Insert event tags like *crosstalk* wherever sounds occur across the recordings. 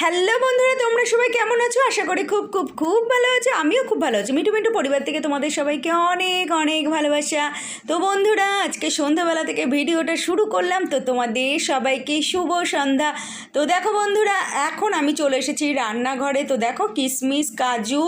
Hello বন্ধুরা, তোমরা সবাই কেমন আছো? আশা করি খুব খুব খুব ভালো আছো। আমিও খুব ভালো আছি। মিটু মিটু পরিবার থেকে তোমাদের সবাইকে অনেক অনেক ভালোবাসা। তো বন্ধুরা, আজকে সন্ধ্যাবেলা থেকে ভিডিওটা শুরু করলাম। তো তোমাদের সবাইকে শুভ সন্ধ্যা। তো দেখো বন্ধুরা, এখন আমি চলে এসেছি রান্নাঘরে। তো দেখো কিশমিশ কাজু,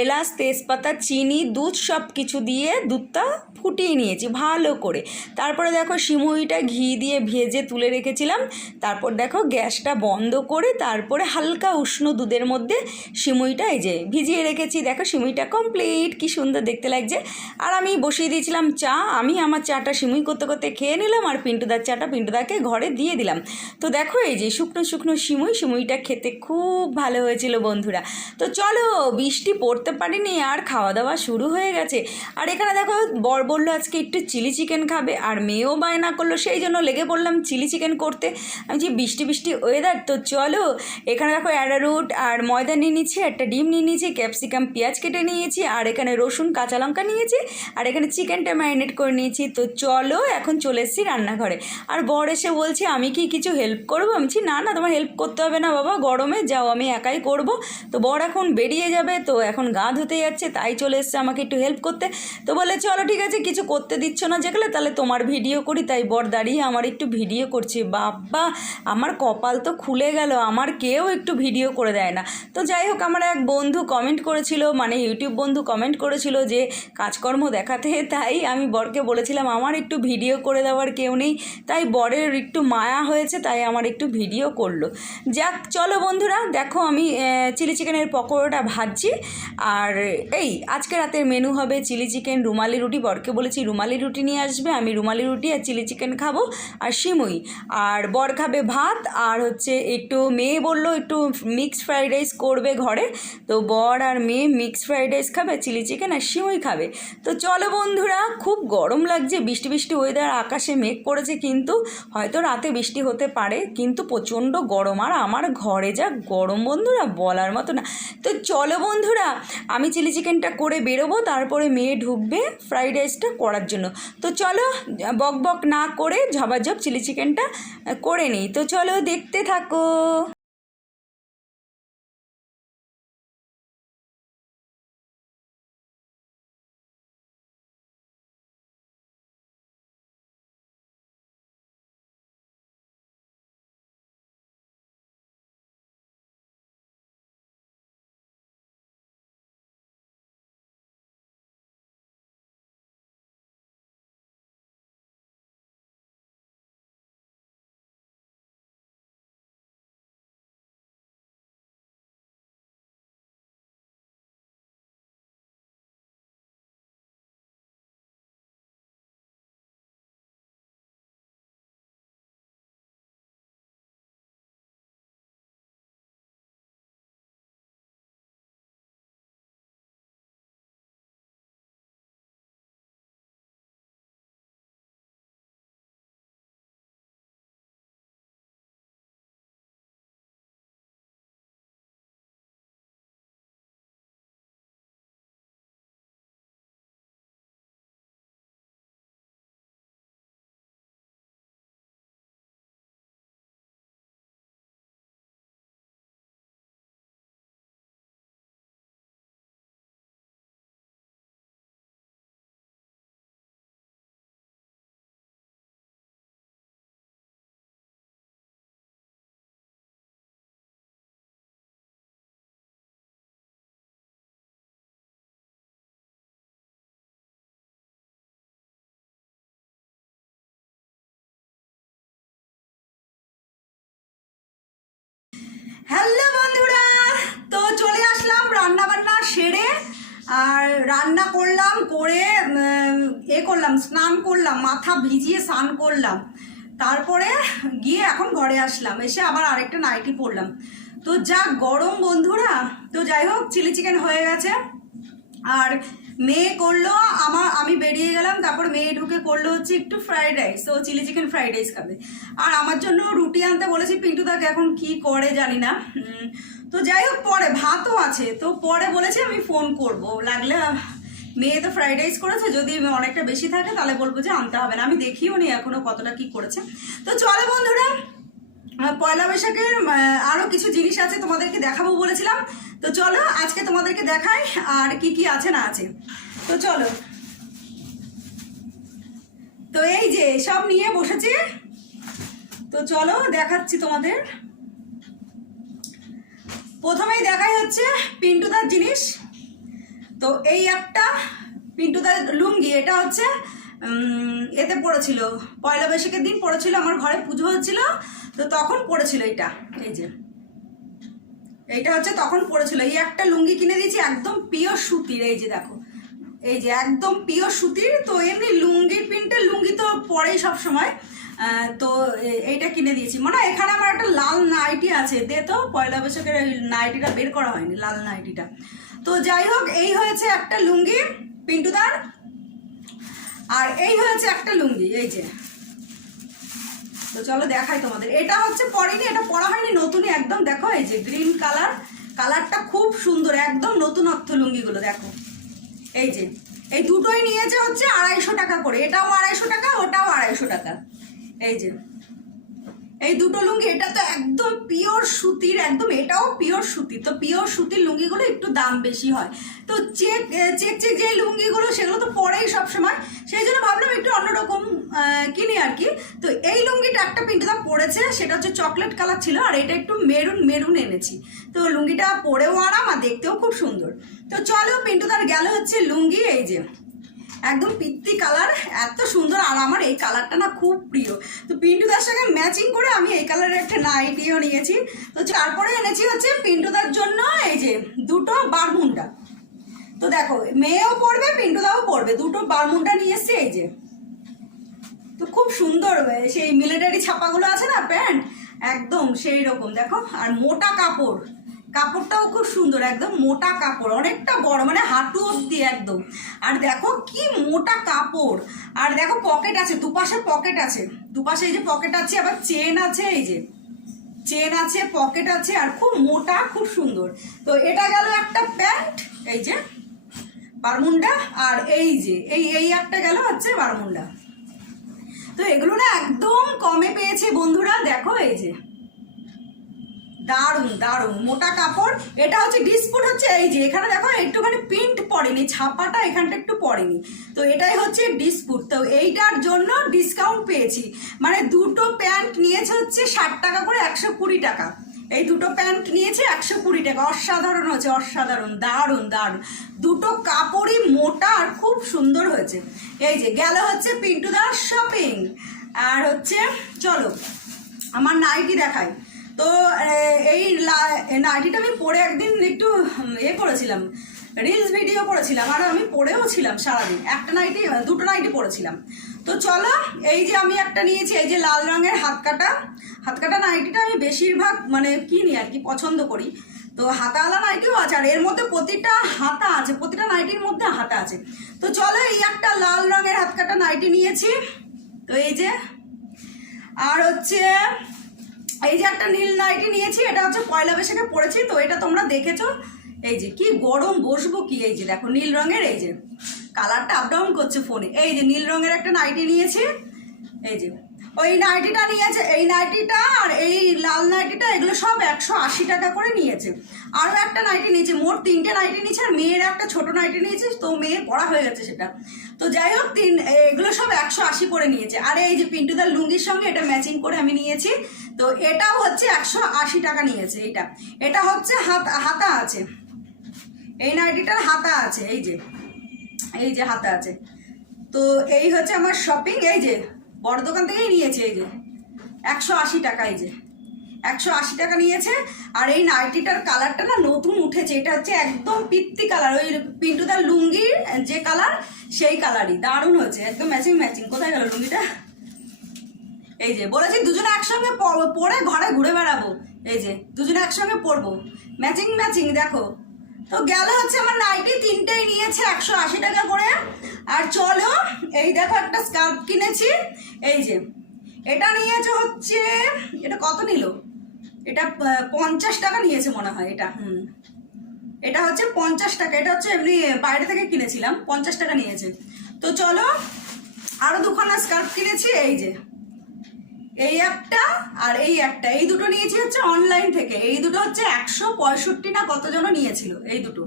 এলাচ, তেজপাতা, চিনি, দুধ সব কিছু দিয়ে দুধটা ফুটিয়ে নিয়েছি ভালো করে। তারপরে দেখো, সিমুইটা ঘি দিয়ে ভেজে তুলে রেখেছিলাম। তারপর দেখো, গ্যাসটা বন্ধ করে তারপরে হালকা উষ্ণ দুধের মধ্যে সিমুইটা এই যে ভিজিয়ে রেখেছি। দেখো সিমুইটা কমপ্লিট কি সুন্দর দেখতে লাগছে। আর আমি বসিয়ে দিয়েছিলাম চা। আমি আমার চাটা সিমুই করতে করতে খেয়ে নিলাম আর পিন্টুদার চাটা পিন্টুদাকে ঘরে দিয়ে দিলাম। তো দেখো এই যে শুকনো শুকনো সিমুই, সিমুইটা খেতে খুব ভালো হয়েছিল বন্ধুরা। তো চলো, বৃষ্টি পড়তে পারিনি আর খাওয়া দাওয়া শুরু হয়ে গেছে। আর এখানে দেখো, বর বলল আজকে একটু চিলি চিকেন খাবে আর মেয়েও বায়না করল। সেই জন্য লেগে পড়লাম চিলি চিকেন করতে। আমি যে বৃষ্টি বৃষ্টি ওয়েদার, তো চলো এখানে দেখো অ্যাডারুট আর ময়দা নিয়ে নিয়েছি একটা ডিম নিয়ে নিয়েছি ক্যাপসিকাম পেঁয়াজ কেটে নিয়েছি আর এখানে রসুন কাঁচা লঙ্কা নিয়েছি আর এখানে চিকেনটা ম্যারিনেট করে নিয়েছি। তো চলো এখন চলে এসেছি রান্নাঘরে। আর বর এসে বলছে আমি কি কিছু হেল্প করব? আমি বলছি, না না তোমার হেল্প করতে হবে না বাবা গরমে যাও আমি একাই করব। তো বর এখন বেরিয়ে যাবে তো এখন গা ধুতে যাচ্ছে তাই চলে এসছে আমাকে একটু হেল্প করতে। তো বলে চলো ঠিক আছে কিছু করতে দিচ্ছ না যেগুলো তাহলে তোমার ভিডিও করি। তাই বর দাঁড়িয়ে আমার একটু ভিডিও করছি। বাবা আমার কপাল তো খুলে গেল আমার কেউ একটু ভিডিও করে দেয় না। তো যাই হোক, আমার এক বন্ধু কমেন্ট করেছিল মানে ইউটিউব বন্ধু কমেন্ট করেছিল যে, কাজকর্ম দেখাতে। *laughs* তাই আমি বরকে বলেছিলাম, আমার একটু ভিডিও করে দেওয়ার কেউ নেই। তাই বরের একটু মায়া হয়েছে, তাই আমার একটু ভিডিও করল। যাক, চলো বন্ধুরা, দেখো আমি চিলি চিকেনের পকোড়াটা ভাজছি। আর এই, আজকে রাতের মেনু হবে চিলি চিকেন রুমালি রুটি। বরকে বলেছি, রুমালি রুটি নিয়ে আসবে, আমি রুমালি রুটি আর চিলি চিকেন খাব, আর সিমুই। আর বর খাবে ভাত, আর হচ্ছে একটু মেয়ে বলল একটু মিক্সড ফ্রাইড রাইস করবে ঘরে। তো বর আর মেয়ে মিক্সড ফ্রাইড রাইস খাবে চিলি চিকেন আর সিমুই খাবে। তো চলো বন্ধুরা, খুব গরম লাগছে, বৃষ্টি বৃষ্টি ওয়েদার আকাশে মেঘ করেছে কিন্তু, হয়তো রাতে বৃষ্টি হতে পারে, কিন্তু প্রচণ্ড গরম। আর আমার ঘরে যা গরম বন্ধুরা, বলার মতো না। তো চলো বন্ধুরা, আমি চিলি চিকেনটা করে বেরোবো, তারপরে মেয়ে ঢুকবে ফ্রাইড রাইসটা করার জন্য। তো চলো, বক বক না করে ঝবাঝপ চিলি চিকেনটা করে নিই। তো চলো দেখতে থাকো। হ্যালো বন্ধুরা, তো চলে আসলাম রান্না বান্না সেরে, আর রান্না করলাম, করে এ করলাম, স্নান করলাম, মাথা ভিজিয়ে স্নান করলাম। তারপরে গিয়ে এখন ঘরে আসলাম, এসে আবার আরেকটা নাইটি পরলাম। তো যা গরম বন্ধুরা, তো যাই হোক, চিলি চিকেন হয়ে গেছে। আর মেয়ে করল, আমার, আমি বেরিয়ে গেলাম, তারপর মেয়ে ঢুকে করল হচ্ছে একটু ফ্রাইড রাইস তো চিলি চিকেন ফ্রাইড রাইস খাবে। আর আমার জন্য রুটি আনতে বলেছি, পিন্টু দাকে এখন কি করে জানি না। তো যাই হোক, পরে ভাতও আছে, তো পরে বলেছে আমি ফোন করব। লাগলে মেয়ে তো ফ্রাইড রাইস করেছে, যদি অনেকটা বেশি থাকে তাহলে বলব যে আনতে হবে না। আমি দেখিও নি এখনও কতটা কি করেছে। তো চলো বন্ধুরা পয়লা বৈশাখের আহ, আরও কিছু জিনিস আছে তোমাদেরকে দেখাবো বলেছিলাম। তো চলো আজকে তোমাদেরকে দেখাই আর কি কি আছে না আছে। তো চলো। তো এই যে সব নিয়ে বসেছি। তো চলো দেখাচ্ছি তোমাদের। প্রথমেই দেখাই হচ্ছে পিন্টুদার জিনিস। তো এই একটা পিন্টুদার লুঙ্গি এটা হচ্ছে এতে পড়েছিল। পয়লা বৈশাখের দিন পড়েছিল আমার ঘরে পুজো হচ্ছিল। তো তখন পড়েছিল এটা এই যে। এইটা হচ্ছে তখন পড়েছিল। এই একটা লুঙ্গি কিনে দিয়েছি, একদম পিওর সুতির, এই যে দেখো। এই যে একদম পিওর সুতির, তো এমনি লুঙ্গির প্রিন্টের লুঙ্গি তো পরেই সব সময় তো এইটা কিনে দিয়েছি। মানে এখানে আমার একটা লাল নাইটি আছে, দে তো, পয়লা বৈশাখের ওই নাইটিটা বের করা হয়নি, লাল নাইটিটা। তো যাই হোক, এই হয়েছে একটা লুঙ্গি, পিন্টুদার। আর এই হয়েছে একটা লুঙ্গি, এই যে। তো চলো দেখাই তোমাদের। এটা হচ্ছে পরেনি এটা পরা হয়নি, নতুনই একদম, দেখো এই যে গ্রিন কালার কালারটা খুব সুন্দর, একদম নতুন অর্থ লুঙ্গিগুলো দেখো। এই যে, এই দুটোই নিয়েছে হচ্ছে আড়াইশো টাকা করে, এটাও আড়াইশো টাকা, ওটাও আড়াইশো টাকা। এই যে এই দুটো লুঙ্গি, এটা তো একদম পিওর সুতির, একদম এটাও পিওর সুতি। তো পিওর সুতির লুঙ্গিগুলো একটু দাম বেশি হয়। তো চেক চেক চেক যে লুঙ্গিগুলো, সেগুলো তো পরেই সবসময়। সেই জন্য ভাবলাম একটু অন্যরকম কিনি আর কি। তো এই লুঙ্গিটা একটা পিন্টুদা পড়েছে, সেটা হচ্ছে চকলেট কালার ছিল, আর এটা একটু মেরুন মেরুন এনেছি। তো লুঙ্গিটা পরেও আরাম আর দেখতেও খুব সুন্দর। তো চলো পিন্টুদার গেল হচ্ছে লুঙ্গি, এই যে। একদম পিত্তি কালার, এত সুন্দর। আর আমার এই কালারটা না খুব প্রিয়। তো পিন্টুদার সঙ্গে ম্যাচিং করে আমি এই কালারের একটা নাইটিও নিয়েছি। তো তারপরে এনেছি হচ্ছে পিন্টুদার জন্য এই যে দুটো বারমুন্ডা। তো দেখো, মেয়েও পড়বে পিন্টুদাও পড়বে দুটো বারমুন্ডা নিয়ে এসছে এই যে। তো খুব সুন্দর, সেই মিলিটারি ছাপাগুলো আছে না, প্যান্ট? একদম সেই রকম, দেখো। আর মোটা কাপড়। কাপড়টাও খুব সুন্দর, একদম মোটা কাপড়, অনেকটা বড় মানে হাঁটু অব্দি একদম। আর দেখো কি মোটা কাপড়, আর দেখো পকেট আছে দুপাশে পকেট আছে। দুপাশে এই যে পকেট আছে, আবার চেন আছে এই যে। চেন আছে পকেট আছে, আর খুব মোটা, খুব সুন্দর। তো এটা গেল একটা প্যান্ট, এই যে বারমুন্ডা আর এই যে, এই এই একটা গেল হচ্ছে বারমুন্ডা তো এগুলো না একদম কমে পেয়েছে বন্ধুরা, দেখো এই যে। দারুণ দারুণ মোটা কাপড়, এটা হচ্ছে ডিসপুট হচ্ছে এই যে, এখানে দেখো একটুখানি প্রিন্ট পড়েনি, ছাপাটা এখানটা একটু পড়েনি। তো এটাই হচ্ছে ডিসপুট তো এইটার জন্য ডিসকাউন্ট পেয়েছি। মানে দুটো প্যান্ট নিয়েছে হচ্ছে ষাট টাকা করে একশো কুড়ি টাকা। এই দুটো প্যান্ট নিয়েছে একশো কুড়ি টাকা। অসাধারণ হয়েছে, অসাধারণ, দারুণ দারুণ। দুটো কাপড়ই মোটা আর খুব সুন্দর হয়েছে। এই যে, গেল হচ্ছে পিন্টুদার শপিং আর হচ্ছে, চলো, আমার নাইটি দেখাই। তো এই নাইটিটা আমি পরে একদিন একটু এ করেছিলাম রিলস ভিডিও করেছিলাম, আর আমি পরেও ছিলাম সারাদিন। একটা নাইটি, দুটো নাইটি পরেছিলাম। তো চলো, এই যে আমি একটা নিয়েছি, এই যে লাল রঙের হাত কাটা হাত কাটা নাইটিটা আমি বেশিরভাগ মানে কিনি আর কি, পছন্দ করি। তো হাতাওয়ালা নাইটিও আছে, আর এর মধ্যে প্রতিটা হাতা আছে, প্রতিটা নাইটির মধ্যে হাতা আছে। তো চলো, এই একটা লাল রঙের হাত কাটা নাইটি নিয়েছি। তো এই যে, আর হচ্ছে এই যে একটা নীল নাইটি নিয়েছি, এটা হচ্ছে পয়লা বৈশাখে পড়েছি, তো এটা তোমরা দেখেছ। এই যে কি গরম বসবো কি, এই যে দেখো নীল রঙের, এই যে কালারটা আপ ডাউন করছে ফোনে এই যে নীল রঙের একটা নাইটি নিয়েছি, এই যে ওই নাইটিটা নিয়েছে, এই নাইটিটা আর এই লাল নাইটিটা, এগুলো সব একশো আশি টাকা করে নিয়েছে। আরও একটা নাইটি নিয়েছে, মোট তিনটে নাইটি নিয়েছে, আর মেয়ের একটা ছোট নাইটি নিয়েছে, তো মেয়ে পড়া হয়ে গেছে সেটা। তো যাই হোক, তিন, এগুলো সব একশো আশি করে নিয়েছে। আর এই যে পিন্টুদার লুঙ্গির সঙ্গে এটা ম্যাচিং করে আমি নিয়েছি, তো এটাও হচ্ছে একশো আশি টাকা নিয়েছে এটা এটা হচ্ছে হাত, হাতা আছে। এই নাইটিটার হাতা আছে, এই যে এই যে হাতা আছে। তো এই হচ্ছে আমার শপিং এই যে বড় দোকান থেকেই নিয়েছে এই যে। একশো আশি টাকা এই যে। একশো আশি টাকা নিয়েছে, আর এই নাইটিটার কালারটা না নতুন উঠেছে। এটা হচ্ছে একদম পিত্তি কালার। ওই পিন্টুদার লুঙ্গির যে কালার, সেই কালারই। দারুণ হয়েছে, একদম ম্যাচিং ম্যাচিং কোথায় গেল লুঙ্গিটা? এই যে, বলেছি দুজনে একসঙ্গে পরে ঘরে ঘুরে বেড়াবো। এই যে, দুজনে একসঙ্গে পরবো ম্যাচিং ম্যাচিং দেখো। তো গেল হচ্ছে আমার নাইটি তিনটেই নিয়েছে, একশো আশি টাকা করে। আর চলো, এই দেখো একটা স্কার্ফ কিনেছি। এই যে, এটা নিয়েছে হচ্ছে, এটা কত নিল? এটা পঞ্চাশ টাকা নিয়েছে মনে হয় এটা, হুম। এটা হচ্ছে পঞ্চাশ টাকা, এটা হচ্ছে এমনি বাইরে থেকে কিনেছিলাম, পঞ্চাশ টাকা নিয়েছে। তো চলো, আরও দুখানা স্কার্ফ কিনেছি, এই যে। এই একটা আর এই একটা। এই দুটো নিয়েছি হচ্ছে অনলাইন থেকে। এই দুটো হচ্ছে একশো পঁয়ষট্টি না কত জন নিয়েছিল এই দুটো।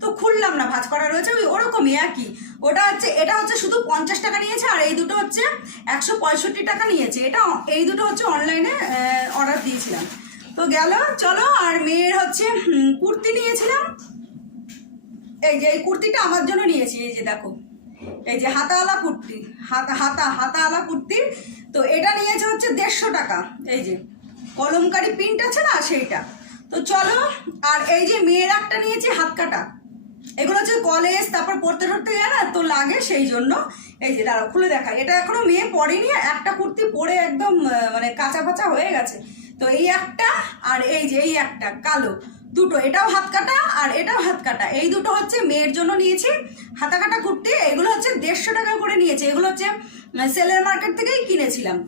তো খুললাম না, ভাজ করা রয়েছে, ওই ওরকমই একই। ওটা হচ্ছে, এটা হচ্ছে শুধু পঞ্চাশ টাকা নিয়েছে, আর এই দুটো হচ্ছে একশো পঁয়ষট্টি টাকা নিয়েছে। এটা এই দুটো হচ্ছে অনলাইনে অর্ডার দিয়েছিলাম। তো গেল, চলো, আর মেয়ের হচ্ছে কুর্তি নিয়েছিলাম। এই যে, এই কুর্তিটা আমার জন্য নিয়েছি, এই যে দেখো। এই যে হাতাওয়ালা কুর্তি, হাতা হাতা, হাতাওয়ালা কুর্তি তো এটা নিয়েছে হচ্ছে দেড়শো টাকা। এই যে, কলমকারি প্রিন্ট আছে না সেইটা। তো চলো, আর এই যে মেয়ের একটা নিয়েছি হাত কাটা। এগুলো হচ্ছে কলেজ তারপর পড়তে টড়তে যায় না, তো লাগে সেই জন্য। এই যে, দাঁড়াও, খুলে দেখা এটা এখনও মেয়ে পরেনি একটা কুর্তি পরে একদম মানে কাঁচা ফাঁচা হয়ে গেছে। তো এই একটা, আর এই যে, এই একটা, কালো, দুটো। এটাও হাত কাটা, আর এটাও হাত কাটা। এই দুটো হচ্ছে মেয়ের জন্য নিয়েছি। হাতা কাটা কুর্তি, এগুলো হচ্ছে দেড়শো টাকা করে নিয়েছে। এগুলো হচ্ছে সেলের মার্কেট থেকেই কিনেছিলাম।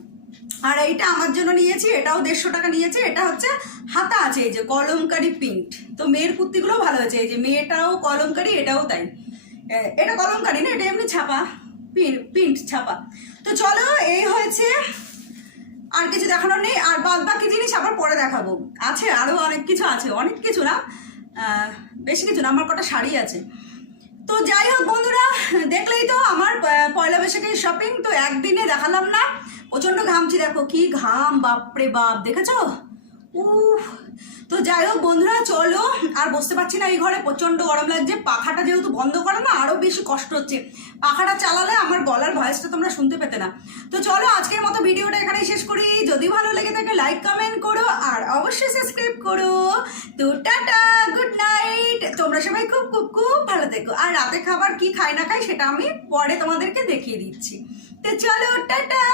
আর এইটা আমার জন্য নিয়েছি, এটাও দেড়শো টাকা নিয়েছে, এটা হচ্ছে হাতা আছে, এই যে কলমকারি প্রিন্ট তো মেয়ের কুর্তিগুলো ভালো হয়েছে, এই যে মেয়েটাও কলমকারি, এটাও তাই। এটা কলমকারি না, এটা এমনি ছাপা প্রিন্ট ছাপা। তো চলো, এই হয়েছে, আর কিছু দেখানোর নেই, আর বাদ বাকি জিনিস আবার পরে দেখাবো। আছে, আরও অনেক কিছু আছে, অনেক কিছু না বেশি কিছু না, আমার কটা শাড়ি আছে। তো যাই হোক বন্ধুরা, দেখলেই তো আমার পয়লা বৈশাখের শপিং তো একদিনে দেখালাম না। প্রচণ্ড ঘামছি, দেখো কি ঘাম, বাপরে বাপ, দেখেছ? উফ। তো যাই হোক বন্ধুরা, চলো, আর বসতে পারছি না এই ঘরে প্রচণ্ড গরম লাগছে, পাখাটা যেহেতু বন্ধ করে না, আরও বেশি কষ্ট হচ্ছে। পাখাটা চালালে আমার গলার ভয়েসটা তোমরা শুনতে পেতে না। তো চলো, আজকের মতো ভিডিওটা এখানেই শেষ করি। যদি ভালো লেগে থাকে লাইক কমেন্ট করো, আর অবশ্যই সাবস্ক্রাইব করো। তো টাটা! সবাই খুব খুব খুব ভালো দেখো। আর রাতে খাবার কি খায় না খায় সেটা আমি পরে তোমাদেরকে দেখিয়ে দিচ্ছি। তো চলো, টাটা!